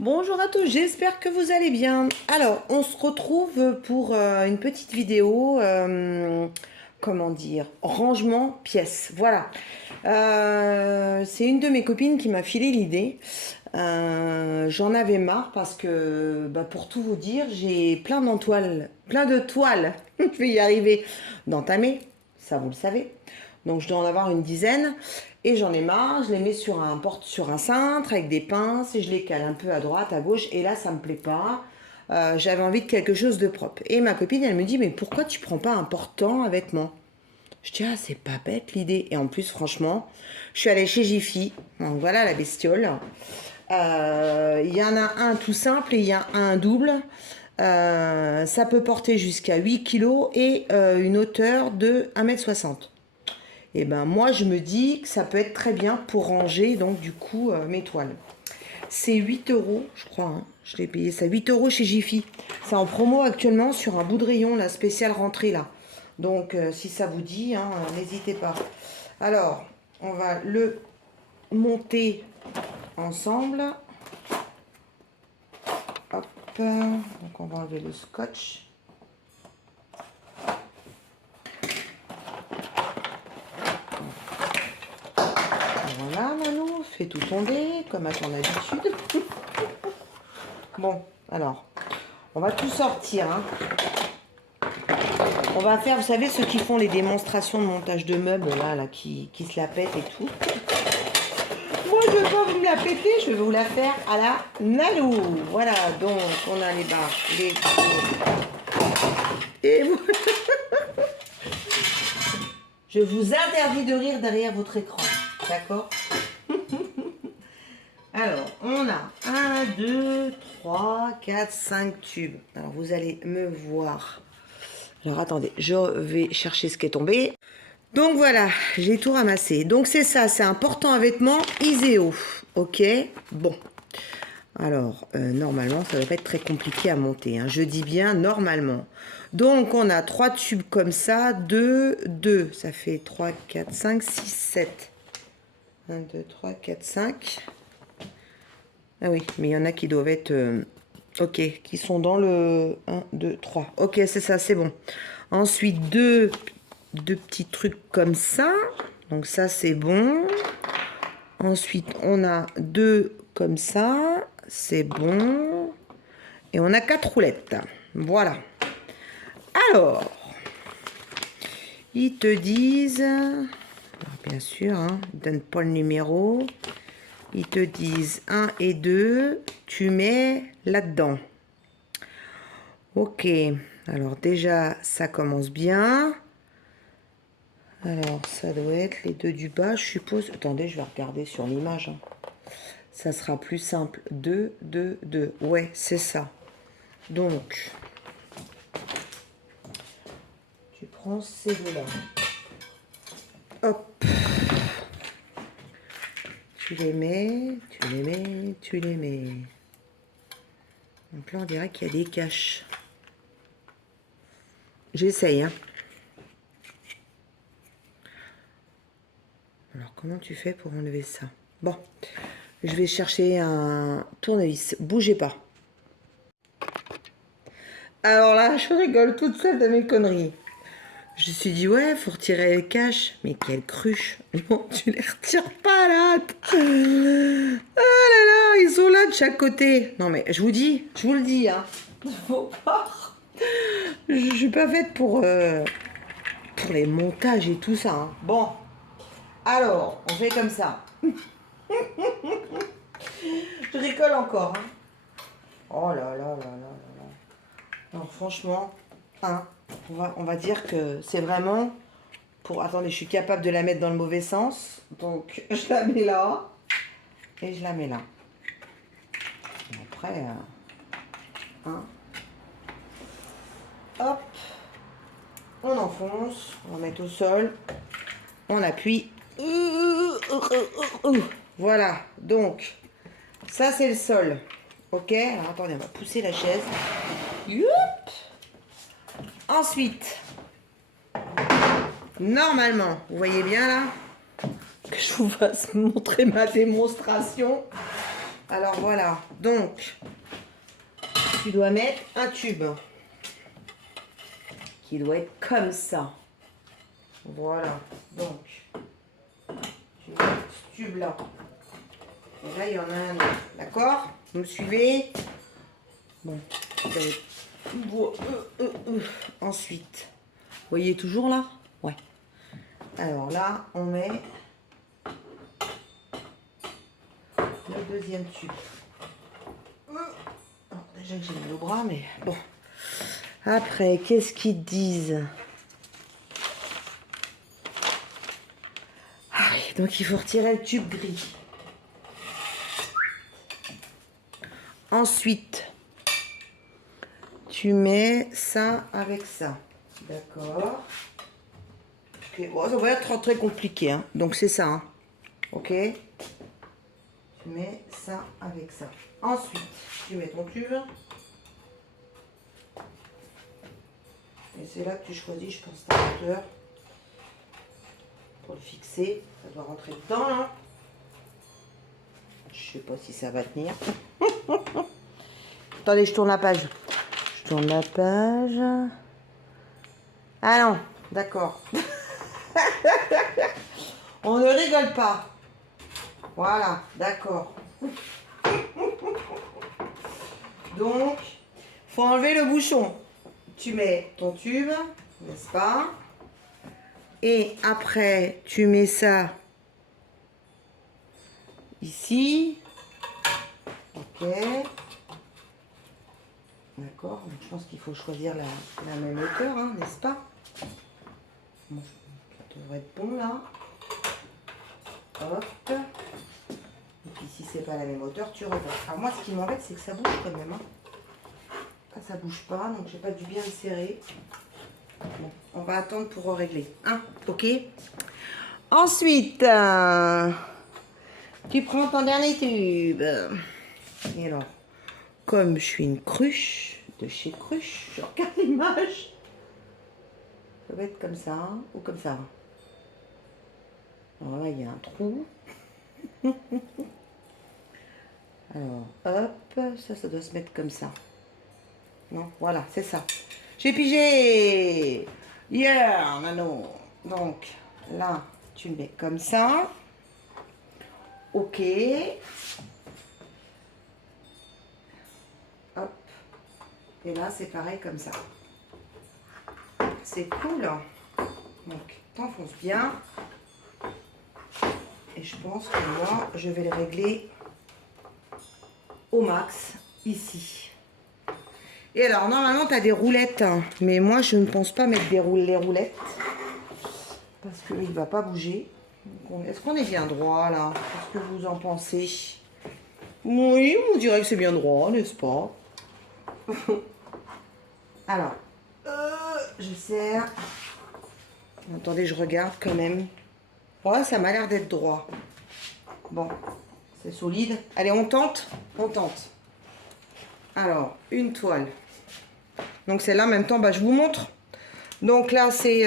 Bonjour à tous, j'espère que vous allez bien. Alors, on se retrouve pour une petite vidéo, comment dire, rangement pièces. Voilà. C'est une de mes copines qui m'a filé l'idée. J'en avais marre parce que, pour tout vous dire, j'ai plein de toiles, je vais y arriver, d'entamer, ça vous le savez. Donc je dois en avoir une dizaine. Et j'en ai marre, je les mets sur un cintre avec des pinces et je les cale un peu à droite, à gauche. Et là, ça me plaît pas. J'avais envie de quelque chose de propre. Et ma copine, elle me dit, mais pourquoi tu prends pas un portant avec moi? Je dis, ah, c'est pas bête l'idée. Et en plus, franchement, je suis allée chez Jiffy. Donc voilà la bestiole. Il y en a un tout simple et il y a un double. Ça peut porter jusqu'à 8 kilos et une hauteur de 1,60 m. Et ben moi je me dis que ça peut être très bien pour ranger donc du coup mes toiles. C'est 8 euros je crois, hein. Je l'ai payé ça 8 euros chez Jiffy. C'est en promo actuellement sur un bout de rayon, la spéciale rentrée là. Donc si ça vous dit, hein, n'hésitez pas. Alors on va le monter ensemble. Hop, donc on va enlever le scotch. Voilà, Manou, fais tout tomber, comme à ton habitude. Bon, alors, on va tout sortir. Hein. On va faire, vous savez, ceux qui font les démonstrations de montage de meubles, là qui se la pètent et tout. Moi, je ne vais pas vous la péter, je vais vous la faire à la Nalou. Voilà, donc, on a les barres, les... Et vous... Je vous interdis de rire derrière votre écran, d'accord? Alors, on a 1, 2, 3, 4, 5 tubes. Alors, vous allez me voir. Alors, attendez, je vais chercher ce qui est tombé. Donc, voilà, j'ai tout ramassé. Donc, c'est ça, c'est un portant à vêtements Iseo. Ok, bon. Alors, normalement, ça ne va pas être très compliqué à monter. Hein. Je dis bien normalement. Donc, on a 3 tubes comme ça. 2, 2. Ça fait 3, 4, 5, 6, 7. 1, 2, 3, 4, 5. Ah oui, mais il y en a qui doivent être... ok, qui sont dans le 1, 2, 3. Ok, c'est ça, c'est bon. Ensuite, deux petits trucs comme ça. Donc ça, c'est bon. Ensuite, on a 2 comme ça. C'est bon. Et on a 4 roulettes. Voilà. Alors, ils te disent... Alors, bien sûr, hein, ils ne donnent pas le numéro. Ils te disent 1 et 2, tu mets là-dedans. Ok, alors déjà, ça commence bien. Alors, ça doit être les 2 du bas, je suppose. Attendez, je vais regarder sur l'image. Hein. Ça sera plus simple. 2, 2, 2. Ouais, c'est ça. Donc, tu prends ces deux-là. Hop. Tu les mets, tu les mets, tu les mets. Donc là, on dirait qu'il y a des caches. J'essaye, hein. Alors, comment tu fais pour enlever ça? Bon, je vais chercher un tournevis. Bougez pas. Alors là, je rigole toute seule de mes conneries. Je me suis dit, ouais, faut retirer les caches. Mais quelle cruche. Non, tu les retires pas, là. Oh là là, ils sont là de chaque côté. Non, mais je vous le dis, hein. Faut pas. Je suis pas faite pour les montages et tout ça. Hein. Bon, alors, on fait comme ça. Je rigole encore. Hein. Oh là là là là là là. Non, franchement, hein, on va dire que c'est vraiment pour... Attendez, je suis capable de la mettre dans le mauvais sens. Donc, je la mets là. Et je la mets là. Et après, hein. Hop. On enfonce. On va mettre au sol. On appuie. Voilà. Donc, ça, c'est le sol. Ok. Alors, attendez, on va pousser la chaise. Youp. Ensuite, normalement, vous voyez bien là, que je vous fasse montrer ma démonstration. Alors voilà, donc tu dois mettre un tube qui doit être comme ça. Voilà, donc tu mets ce tube là. Et là il y en a un autre, d'accord? Vous me suivez? Bon, vous allez... Ensuite, vous voyez toujours là? Ouais. Alors là, on met le deuxième tube. Alors, déjà que j'ai mal au bras, mais bon. Après, qu'est-ce qu'ils disent? Ah oui, donc il faut retirer le tube gris. Ensuite, tu mets ça avec ça. D'accord. Okay. Bon, ça va être très compliqué, hein. Donc c'est ça, hein. Ok. Tu mets ça avec ça. Ensuite, tu mets ton tube. Et c'est là que tu choisis, je pense, ta hauteur. Pour le fixer. Ça doit rentrer dedans, là. Je sais pas si ça va tenir. Attendez, je tourne la page. Je tourne la page. Ah non, d'accord. On ne rigole pas. Voilà, d'accord. Donc, faut enlever le bouchon. Tu mets ton tube, n'est-ce pas? Et après, tu mets ça ici. Ok. D'accord. Je pense qu'il faut choisir la même hauteur, hein, n'est-ce pas? Bon, ça devrait être bon là. Hop. Et puis si c'est pas la même hauteur, tu regardes. Alors moi, ce qui m'embête, c'est que ça bouge quand même, hein. Là, ça bouge pas, donc j'ai pas dû bien le serrer. Bon, on va attendre pour régler. Hein, ok. Ensuite, tu prends ton dernier tube. Et alors, comme je suis une cruche de chez Cruche, je regarde l'image. Ça va être comme ça, hein, ou comme ça. Alors là, il y a un trou. Alors, hop, ça doit se mettre comme ça. Non, voilà, c'est ça. J'ai pigé. Yeah, Manon. Donc, là, tu le mets comme ça. Ok. Hop. Et là, c'est pareil comme ça. C'est cool. Donc, t'enfonces bien. Et je pense que moi, je vais le régler au max, ici. Et alors, normalement, tu as des roulettes. Hein, mais moi, je ne pense pas mettre les roulettes. Parce qu'il ne va pas bouger. Est-ce qu'on est bien droit, là? Qu'est-ce que vous en pensez? Oui, on dirait que c'est bien droit, n'est-ce pas? Alors, je serre. Attendez, je regarde quand même. Ouais, ça m'a l'air d'être droit. Bon, c'est solide. Allez, on tente? On tente. Alors, une toile. Donc, celle-là, en même temps, bah, je vous montre. Donc là, c'est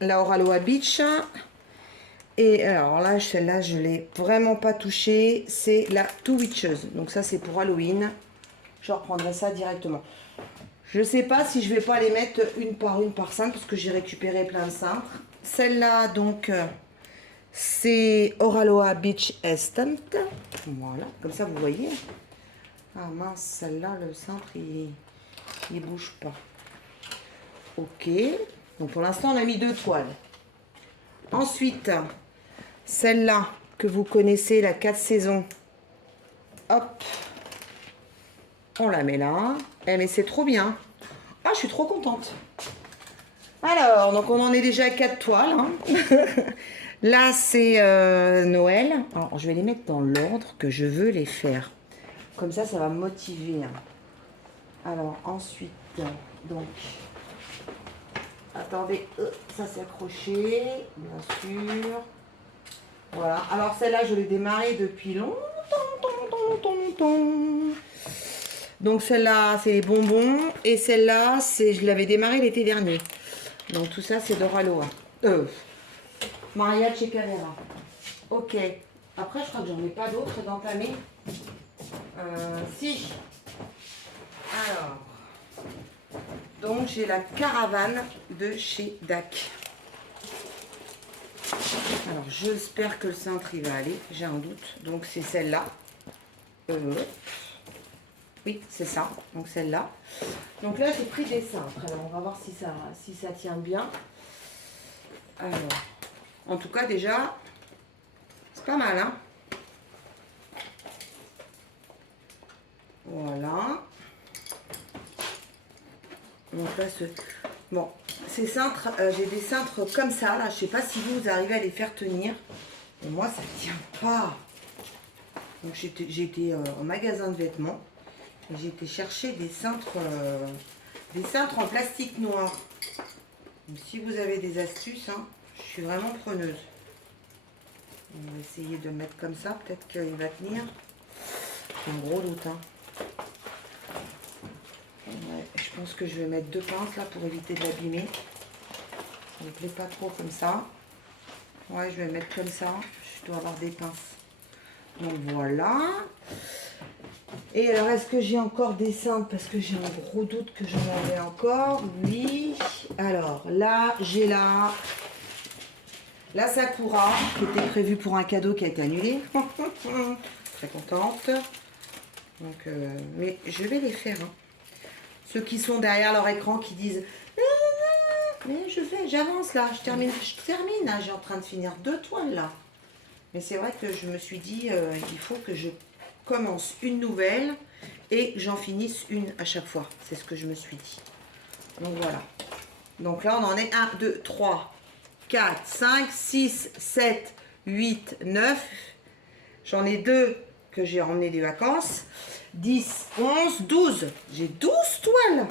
la Oraloa Beach. Et alors là, celle-là, je ne l'ai vraiment pas touchée. C'est la Two Witches. Donc ça, c'est pour Halloween. Je reprendrai ça directement. Je ne sais pas si je vais pas les mettre une par cinq parce que j'ai récupéré plein de cintres. Celle-là, donc, c'est Oraloa Beach Estamp. Voilà, comme ça, vous voyez. Ah mince, celle-là, le cintre, il bouge pas. Ok. Donc, pour l'instant, on a mis 2 toiles. Ensuite, celle-là, que vous connaissez, la 4 saisons. Hop. On la met là. Eh, mais c'est trop bien. Ah, je suis trop contente. Alors, donc on en est déjà à 4 toiles. Hein. Là, c'est Noël. Alors, je vais les mettre dans l'ordre que je veux les faire. Comme ça va me motiver. Hein. Alors, ensuite, donc... Attendez, ça s'est accroché, bien sûr. Voilà. Alors, celle-là, je l'ai démarrée depuis longtemps. Donc, celle-là, c'est les bonbons. Et celle-là, je l'avais démarrée l'été dernier. Donc, tout ça, c'est d'Oraloa. Maria Cecavera. Ok. Après, je crois que j'en ai pas d'autres d'entamés. Si. Alors. Donc, j'ai la caravane de chez DAC. Alors, j'espère que le cintre, il va aller. J'ai un doute. Donc, c'est celle-là. Oui, c'est ça. Donc, celle-là. Donc là, j'ai pris des cintres. Alors, on va voir si ça tient bien. Alors, en tout cas, déjà, c'est pas mal, hein. Voilà. Donc là, bon, ces cintres, j'ai des cintres comme ça, là. Je sais pas si vous arrivez à les faire tenir. Mais moi, ça ne tient pas. Donc, j'ai été au magasin de vêtements. Et j'ai été chercher des cintres en plastique noir. Donc, si vous avez des astuces, hein, je suis vraiment preneuse. On va essayer de le mettre comme ça. Peut-être qu'il va tenir. C'est un gros doute, hein. Ouais, je pense que je vais mettre 2 pinces là pour éviter de l'abîmer. Ça ne me plaît pas trop comme ça. Ouais, je vais mettre comme ça. Je dois avoir des pinces. Donc voilà. Et alors, est-ce que j'ai encore des cintres? Parce que j'ai un gros doute que j'en avais encore. Oui. Alors là, j'ai la Sakura qui était prévue pour un cadeau qui a été annulé. Très contente. Donc, mais je vais les faire. Hein. Ceux qui sont derrière leur écran qui disent mais j'avance là, je termine, là, j'ai en train de finir 2 toiles là. Mais c'est vrai que je me suis dit, il faut que je commence une nouvelle et que j'en finisse une à chaque fois. C'est ce que je me suis dit. Donc voilà. Donc là, on en est 1, 2, 3, 4, 5, 6, 7, 8, 9. J'en ai 2 que j'ai emmené des vacances. 10, 11, 12. J'ai 12 toiles.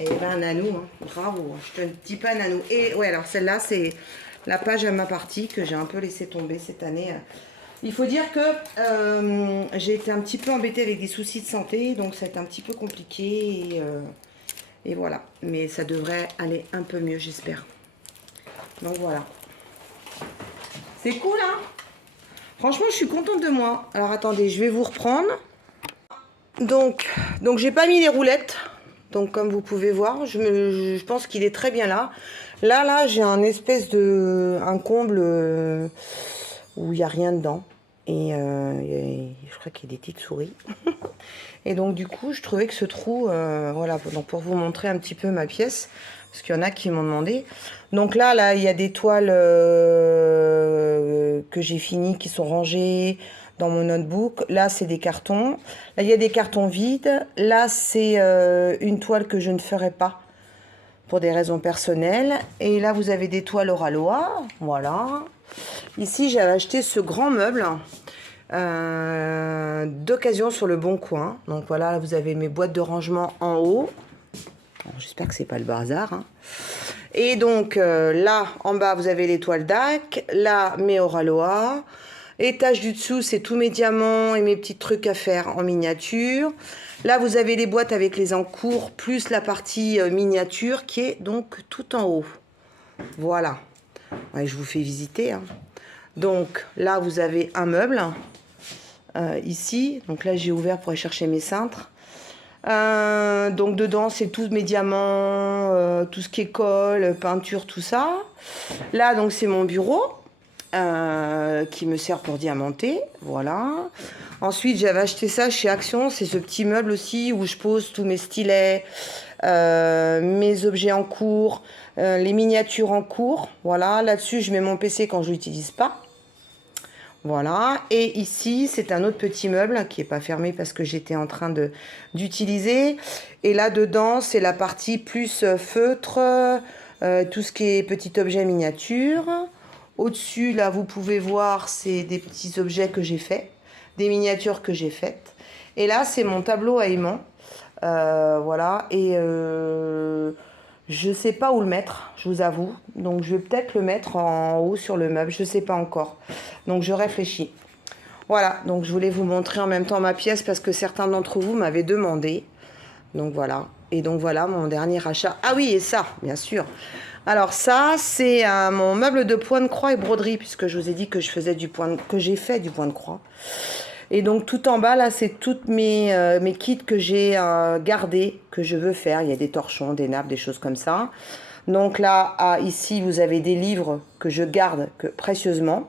Et ben Nanou, hein, bravo, je te dis pas Nanou. Et ouais, alors celle-là, c'est la page à ma partie que j'ai un peu laissé tomber cette année. Il faut dire que j'ai été un petit peu embêtée avec des soucis de santé, donc ça a été un petit peu compliqué. Et voilà, mais ça devrait aller un peu mieux, j'espère. Donc voilà. C'est cool, hein? Franchement, je suis contente de moi. Alors attendez, je vais vous reprendre. Donc j'ai pas mis les roulettes. Donc comme vous pouvez voir, je pense qu'il est très bien là. Là, j'ai un espèce de... un comble où il n'y a rien dedans. Et je crois qu'il y a des petites souris. Et donc du coup, je trouvais que ce trou... voilà, donc pour vous montrer un petit peu ma pièce. Parce qu'il y en a qui m'ont demandé. Donc là, il y a des toiles que j'ai finies, qui sont rangées dans mon notebook. Là, c'est des cartons. Là, il y a des cartons vides. Là, c'est une toile que je ne ferai pas pour des raisons personnelles. Et là, vous avez des toiles Oraloa. Voilà. Ici, j'avais acheté ce grand meuble d'occasion sur le Bon Coin. Donc voilà, là, vous avez mes boîtes de rangement en haut. J'espère que c'est pas le bazar. Hein. Et donc là, en bas, vous avez les toiles DAC. Là, mes Oraloa. Étage du dessous, c'est tous mes diamants et mes petits trucs à faire en miniature. Là, vous avez les boîtes avec les encours, plus la partie miniature qui est donc tout en haut. Voilà. Ouais, je vous fais visiter. Hein. Donc là, vous avez un meuble. Ici. Donc là, j'ai ouvert pour aller chercher mes cintres. Donc dedans c'est tous mes diamants, tout ce qui est colle, peinture, tout ça. Là donc c'est mon bureau qui me sert pour diamanter, voilà. Ensuite j'avais acheté ça chez Action, c'est ce petit meuble aussi où je pose tous mes stylets, mes objets en cours, les miniatures en cours, voilà. Là-dessus je mets mon PC quand je l'utilise pas. Voilà, et ici c'est un autre petit meuble qui n'est pas fermé parce que j'étais en train d'utiliser. Et là dedans c'est la partie plus feutre, tout ce qui est petit objet miniature. Au-dessus là vous pouvez voir c'est des petits objets que j'ai faits, des miniatures que j'ai faites. Et là c'est mon tableau à aimant, voilà, et je sais pas où le mettre, je vous avoue. Donc je vais peut-être le mettre en haut sur le meuble, je sais pas encore. Donc je réfléchis. Voilà, donc je voulais vous montrer en même temps ma pièce parce que certains d'entre vous m'avaient demandé. Donc voilà. Et donc voilà mon dernier achat. Ah oui, et ça, bien sûr. Alors ça, c'est mon meuble de point de croix et broderie, puisque je vous ai dit que je faisais que j'ai fait du point de croix. Et donc tout en bas là, c'est toutes mes kits que j'ai gardés, que je veux faire. Il y a des torchons, des nappes, des choses comme ça. Donc là, ici, vous avez des livres que je garde précieusement.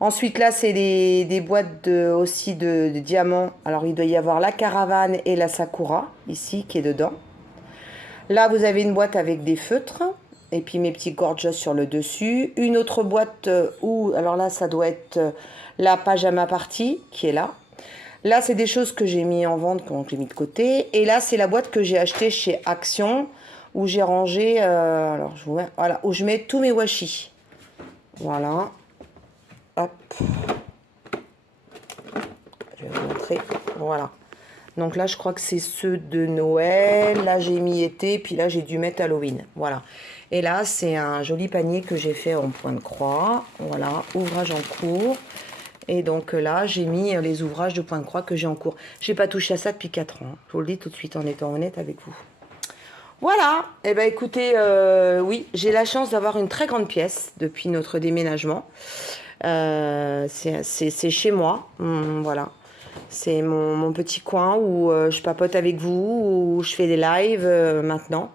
Ensuite, là, c'est des boîtes aussi de diamants. Alors, il doit y avoir la caravane et la sakura, ici, qui est dedans. Là, vous avez une boîte avec des feutres. Et puis, mes petits gorgeous sur le dessus. Une autre boîte où, alors là, ça doit être la pajama party, qui est là. Là, c'est des choses que j'ai mis en vente, que j'ai mis de côté. Et là, c'est la boîte que j'ai achetée chez Action, où j'ai rangé, alors je vous mets, voilà, où je mets tous mes washi. Voilà. Hop. Je vais vous montrer. Voilà. Donc là, je crois que c'est ceux de Noël. Là, j'ai mis été, puis là, j'ai dû mettre Halloween. Voilà. Et là, c'est un joli panier que j'ai fait en point de croix. Voilà, ouvrage en cours. Et donc là, j'ai mis les ouvrages de point de croix que j'ai en cours. J'ai pas touché à ça depuis 4 ans. Je vous le dis tout de suite en étant honnête avec vous. Voilà, eh ben écoutez, oui, j'ai la chance d'avoir une très grande pièce depuis notre déménagement. C'est chez moi, voilà. C'est mon petit coin où je papote avec vous, où je fais des lives maintenant.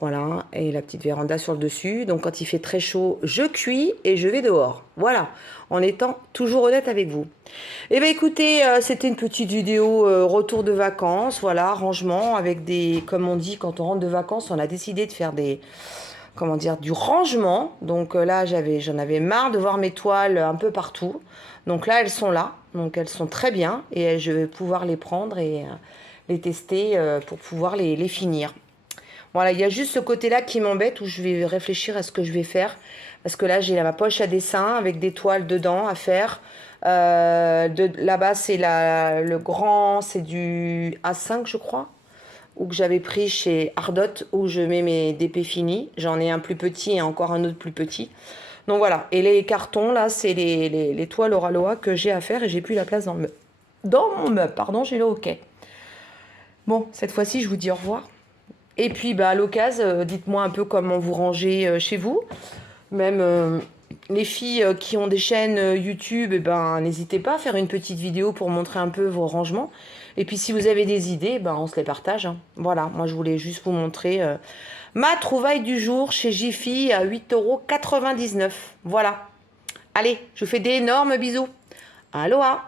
Voilà, et la petite véranda sur le dessus. Donc quand il fait très chaud, je cuis et je vais dehors. Voilà, en étant toujours honnête avec vous. Eh bien écoutez, c'était une petite vidéo retour de vacances, voilà, rangement avec des, comme on dit quand on rentre de vacances, on a décidé de faire des, comment dire, du rangement. Donc là, j'en avais marre de voir mes toiles un peu partout. Donc là, elles sont là, donc elles sont très bien et je vais pouvoir les prendre et les tester pour pouvoir les finir. Voilà, il y a juste ce côté-là qui m'embête où je vais réfléchir à ce que je vais faire. Parce que là, j'ai ma poche à dessin avec des toiles dedans à faire. Là-bas, c'est le grand, c'est du A5, je crois, ou que j'avais pris chez Ardot, où je mets mes DP finis. J'en ai un plus petit et encore un autre plus petit. Donc voilà, et les cartons, là, c'est les toiles Oraloa que j'ai à faire et j'ai plus la place dans mon meuble. Pardon, j'ai le hockey. Bon, cette fois-ci, je vous dis au revoir. Et puis, bah, à l'occasion, dites-moi un peu comment vous rangez chez vous. Même les filles qui ont des chaînes YouTube, eh ben, n'hésitez pas à faire une petite vidéo pour montrer un peu vos rangements. Et puis, si vous avez des idées, ben, on se les partage, hein. Voilà, moi, je voulais juste vous montrer ma trouvaille du jour chez Jiffy à 8,99 €. Voilà. Allez, je vous fais d'énormes bisous. Aloha!